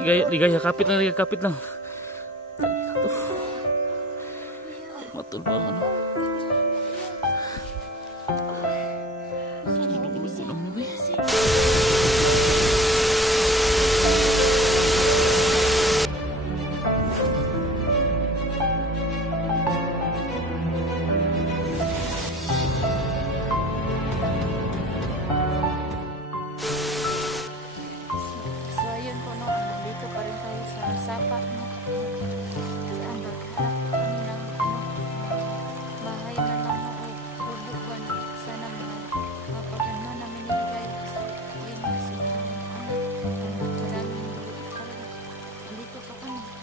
Ligaya, kapit lang, kapit lang. Matul ba ano?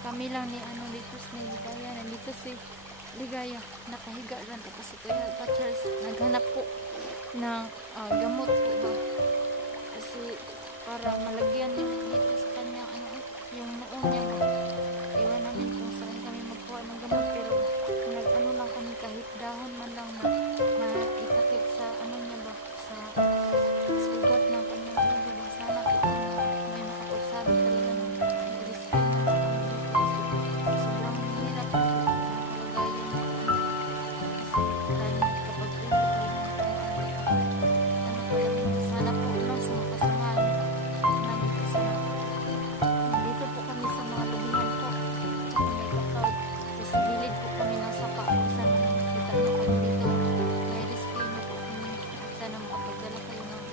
Kami lang ni ano dito si Ligaya, nandito si Ligaya, nakahiga lang tapos ito yung pa-Charles, naghanap po ng gamot po ba kasi para malagyan yung dito sa kanya ano, yung noon niya ba. Iwan namin kung saan kami magkuha ng gamot pero nag-ano lang kami kahit dahon man lang na maitakip sa ano niya ba, sa sugat ng kanyang ulo ba, sana po may makapagsabi talaga ng rescue na sobrang hirap po kalagayan kasi lalo kapag ulo ano po namin, sana po mas makasamahan namin kasi dito po kami sa mga lubihan po tsaka may kakao sa gilid po kami nasa pa kung saan nakikita nyo kami dito may rescue nyo po kami sana makapagdala kayo ng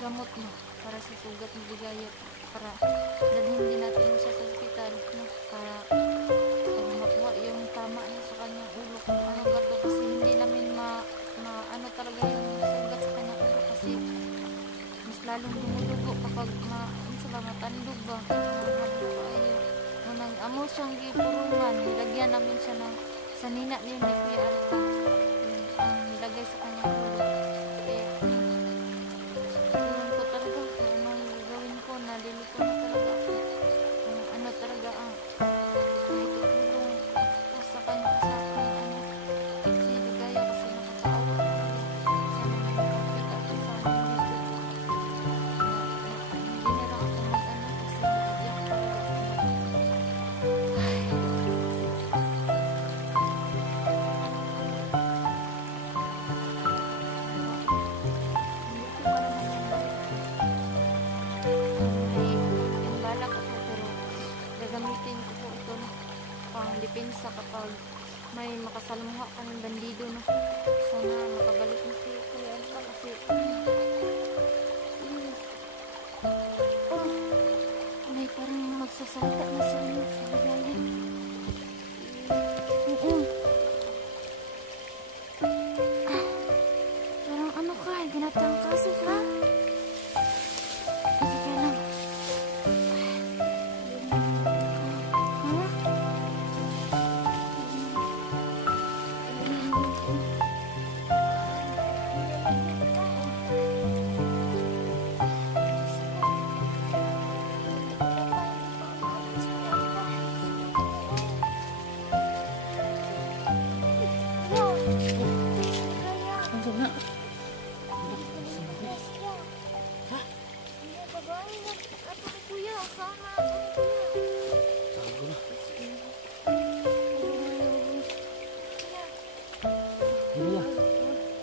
gamot mo para sa sugat ni Ligaya para dalhin din natin mo siya sa hospital no? para makuha yung tama niya sa kanyang ulo kung ano gato kasi hindi namin ano talaga yung sugat sa kanyang ulo kasi mas lalong dumudugo kapag matandog ba nung amo siyang gipurungan nilagyan namin siya ng sanina niya ni Kuya Alta ang nilagay sa kanyang ulo yun ko talaga kung anong gagawin ko nalilito na talaga ako kung ano talaga ang naitutulong ko sa kanya sa akin si Ligaya kasi nakakaawa sana may makakita ko sa akin hindi na lang ako mag-ano kasi naiiyak talaga gagamitin ko po ito no, pang depensa kapag may makasalmuha kaming bandido no. Sana makabalik na si Kuya Alta kasi may parang magsasalita na sa Ligaya parang ano ka ginatang kasi ha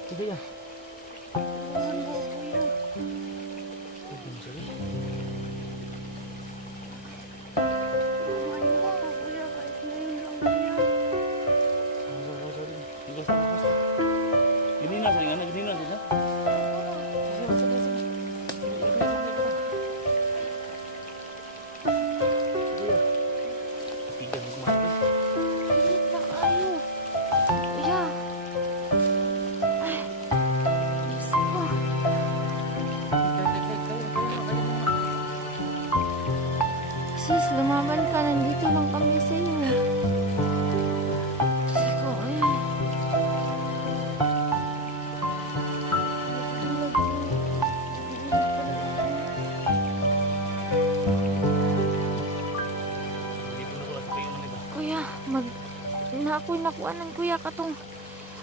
Ligaya. Gini na, saringan na, gini na, dito. Sis, lumaban ka. Nandito lang kami sa iyo. Siko, eh. Kuya, ako'y nakuha ng kuya katong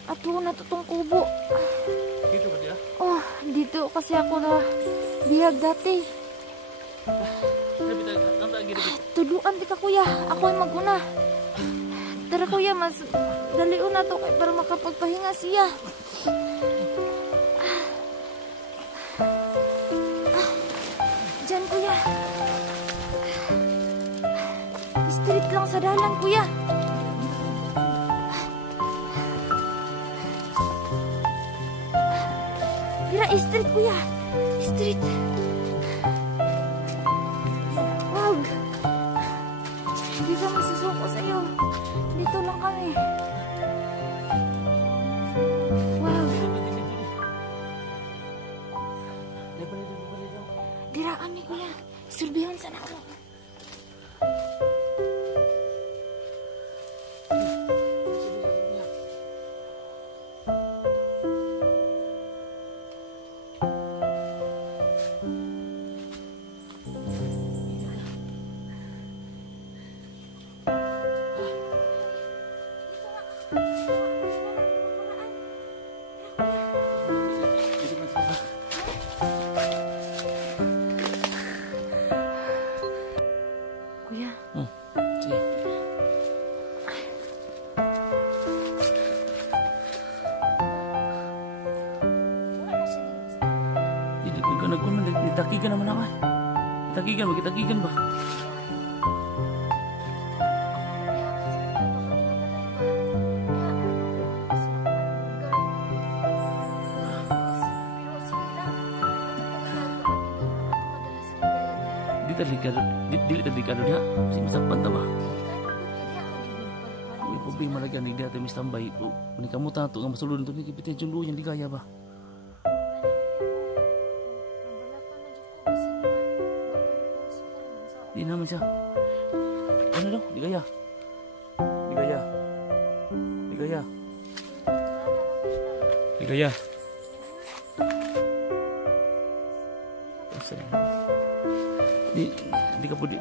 ato na tutong kubo. Dito ba diya? Oh, dito kasi ako na bihag dati. Sabi tayo Sudluan di ka kuya. Ako ay maguna. Tara kuya, mas dali una to kay para makapagpahinga siya. Diyan kuya. Street lang sa dalan kuya. Dira, street kuya. Street. Wag. Hindi ka masusuko sa'yo. Dito lang kami. Wag. Dira kami kuya. Surbihan sana ako. Kuya. Sige. Hindi ko nagkunan. Ditakigan naman ako. Ditakigan ba? Ditakigan ba? Dili delikado dia. Si masakpan ta ba? May problema lagi ni dia temis tambay. Ni kamu tato nga masulod to ni kipitin jung yang digaya ba? Di naman siya. Ano daw? Digaya. Digaya. Digaya. Digaya. Di ka po di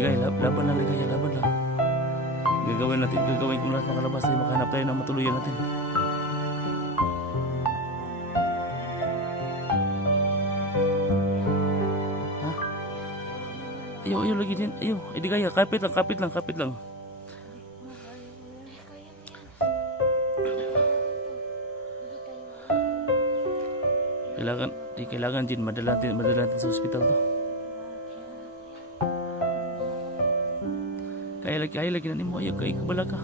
kaya laban lang kaya laban lang. Gagawin kung lahat makalabas ay makahanap tayo ng matuluyan natin. Ayo lagi din. Ayo, hindi kaya. Kapit lang. Kailangan din madala natin sa ospital to. Kaya lagi na nimo. Ayo, kabala ka.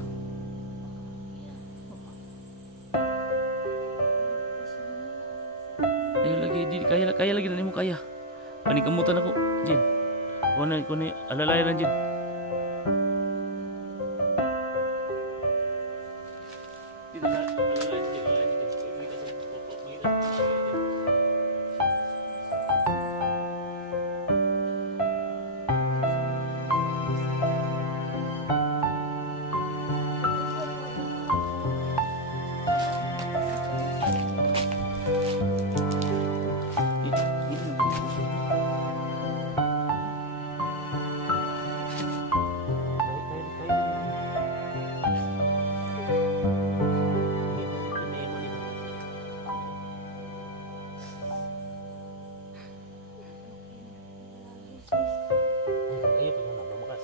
Ayo lagi, kaya lagi na nimo kaya. Panikamutan ako, Jin. Kone alalay lang dyan. Dito na, alalay dyan.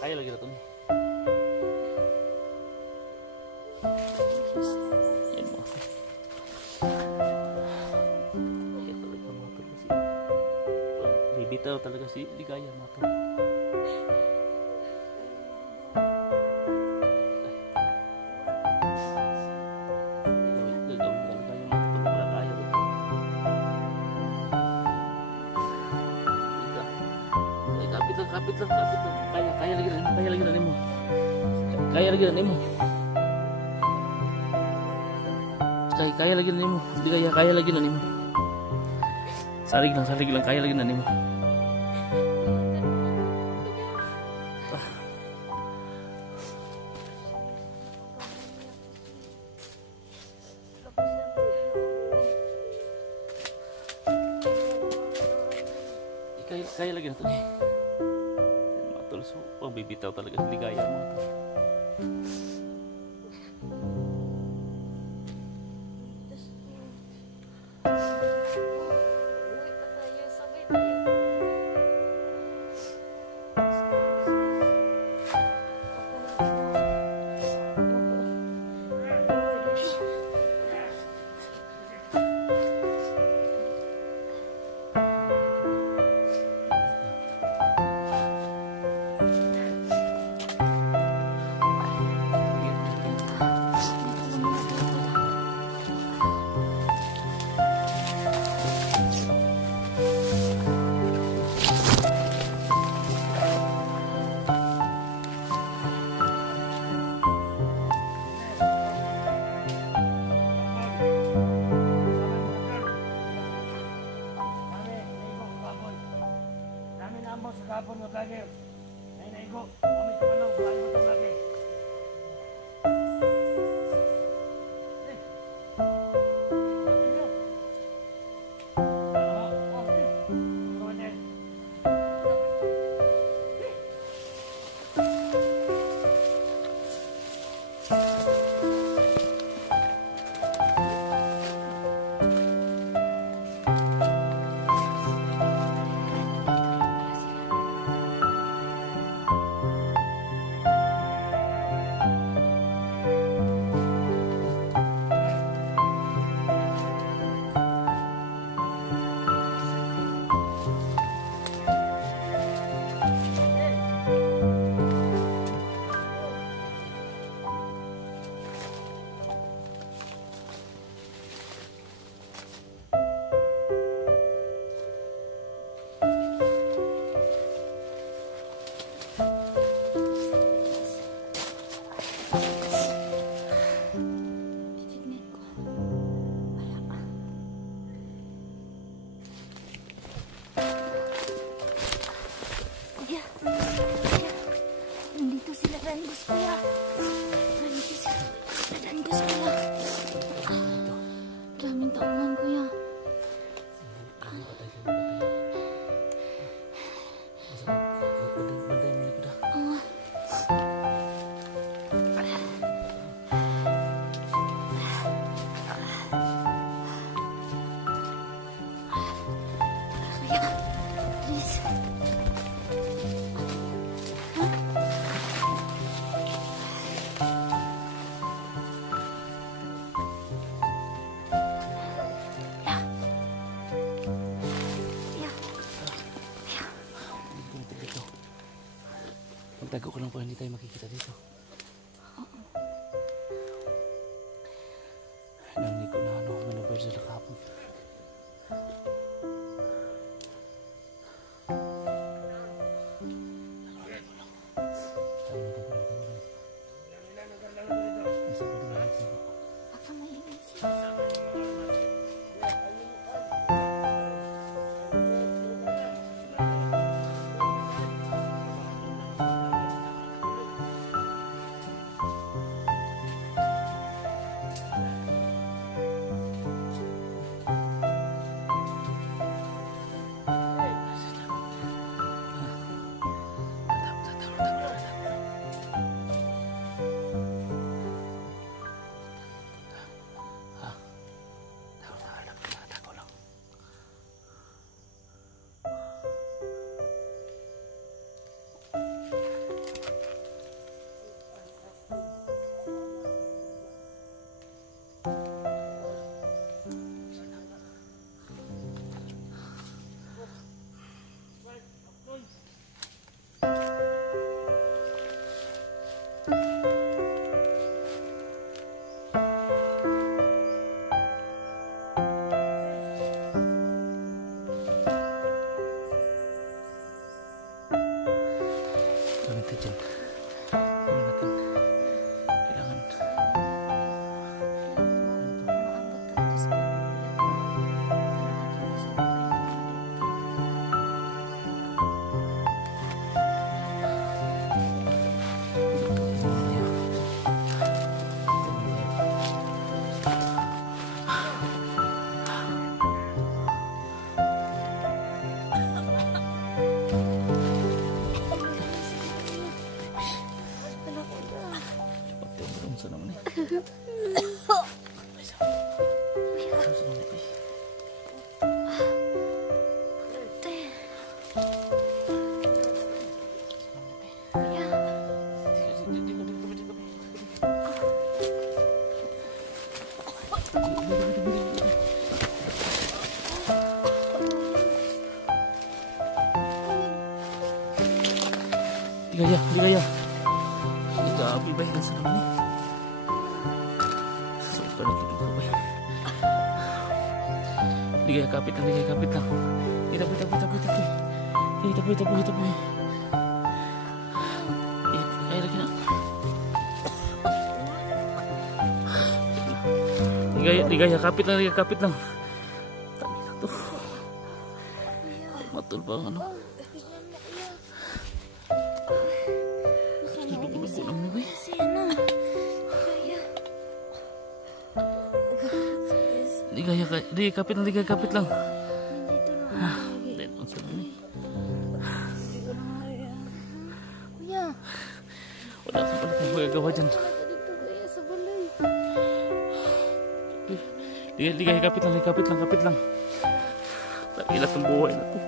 Kaya lagi na ito. Yan mo. Kaya talaga mga talaga si... Bibitaw talaga si Ligaya mga to. Gagawin talaga yung mga ito. Wala kaya rin. Kapit lang. Kaya lagi na nimo. Kaya lagi na nimo. Hindi kaya lagi na nimo. Salig lang, kaya lagi na nimo. Kaya lagi na ito. Matulso, pagbibitaw talaga si Ligaya mga to. hapon nga vlogger. Ay naigo. Kami kamalaw. Buhay mo itong vlogger. Nandito sila Dangus kuya. Nandito sila Dangus kuya. Daming tauhan kuya. Kuya, please. Magtago ko lang po, hindi tayo makikita dito. Nangnig ko na manabar sa lakapon. Baka maingay sila. Dyan. Gawin natin. Kailangan. Sa naman eh. Di kaya. Grabe ba yun sa naman eh. Di kaya kapit lang. Itapoy. Ay, lagi na. Di kaya, kapit lang. Tami na to. Matul ba ang ano? Ligay, kapit lang, ligay, kapit lang. Nandito na. Then, ang sabi. Hindi ko na kaya. Kuya. Wala akong pala tayong magagawa dyan. Wala ka dito kuya sa balay. Ligay, ligay, kapit lang, kapit lang, kapit lang. Tagilat ng buhay na to.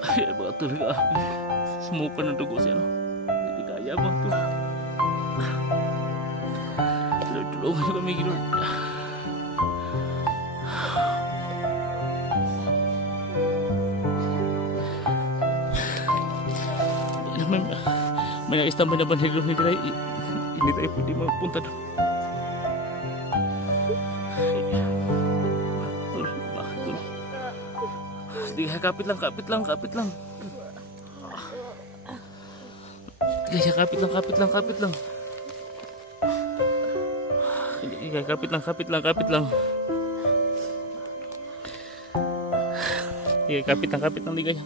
Ay, baka talaga. Sumuka ng dugo siya, no? Hindi kaya ba ito? Lord, tulungan niyo kami, Lord. May nag-istambay na banhilo, hindi tayo pwede magpunta doon. Bakit tulong? Sige, kapit lang, kapit lang, kapit lang. Sige, kapit lang, kapit lang, kapit lang. Sige, kapit lang, kapit lang, kapit lang. Sige, kapit lang, kapit lang, ligay.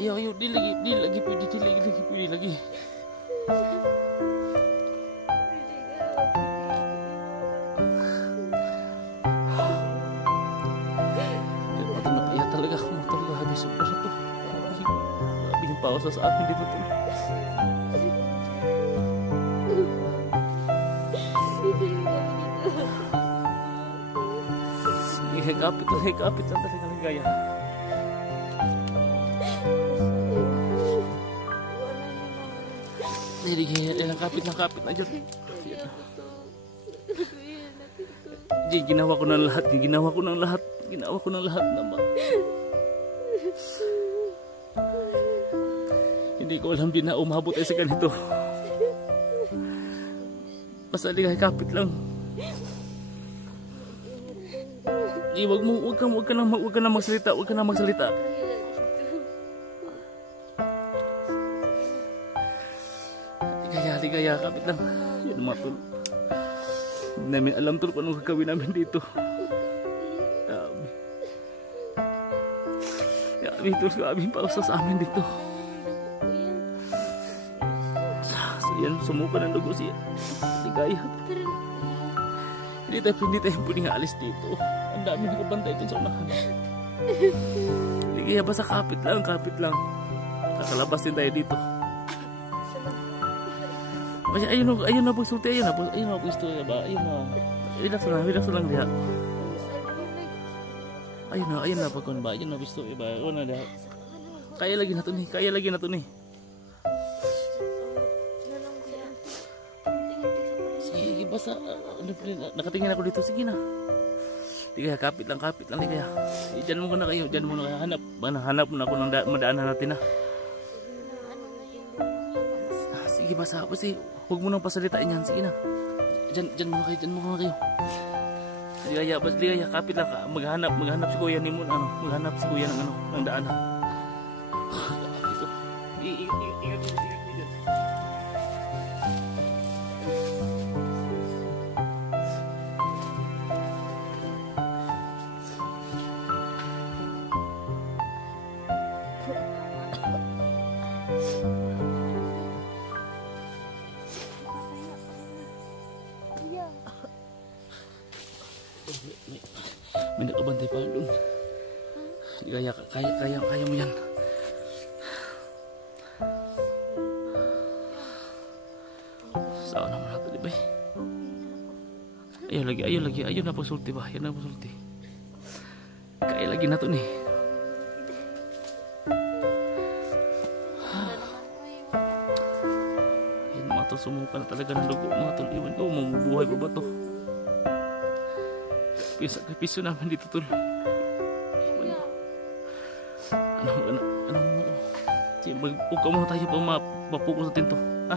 Ayo, di lagi pwede. Matang napaya talaga ako, talaga habis sobra sa to. Grabe yung pausa sa akin dito to. Sige, kapit lang talaga ligaya. Kapit lang dyan. Di, ginawa ko ng lahat naman. Hindi ko alam din na umabot ay sa ganito. Basta ligay, kapit lang. Di, wag ka na magsalita. Ligaya, kapit lang. Yan mga tol. Hindi namin alam tol kung anong gagawin namin dito. Grabe tol, grabe yung pausa sa amin dito. So yan, sumuka ng dugo siya. Ligaya. Hindi tayo pwedeng alis dito. Ang dami nakabantay ito sa unahan. Ligaya, basta kapit lang. Kakalabas din tayo dito. Kasi ayun na po sulti, ayun na po istorya ba? Ayun relax lang diha. Ayun na pagkon ba? Ayun na istorya ba? Una diha. Kaya lagi na to ni. Sige, basta nakatingin ako dito, sige na. Sige, kapit lang kaya. Diyan mo na kayo hanap mo na ako ng madaanan natin na. Sige, basta huwag mo nang pasalitain yan. Sige na. Diyan muna kayo. Ligaya, kapit lang ka. Maghanap si kuya ni mo. Maghanap si kuya ng daanan. Ito. Ingat dyan. May nakabantay pa doon. Kaya mo yan. Saan naman natin, di ba? Ayun na po sulti ba? Ayun na po sulti. Kaya lagi na to ni. Ayun mga to, sumuka na talaga ng dugo mga tol. Iwan ko, mabubuhay pa ba to? Yung sakripisyo namin dito tol. Ano huwag ka muna tayo pa mapokus natin to, ha?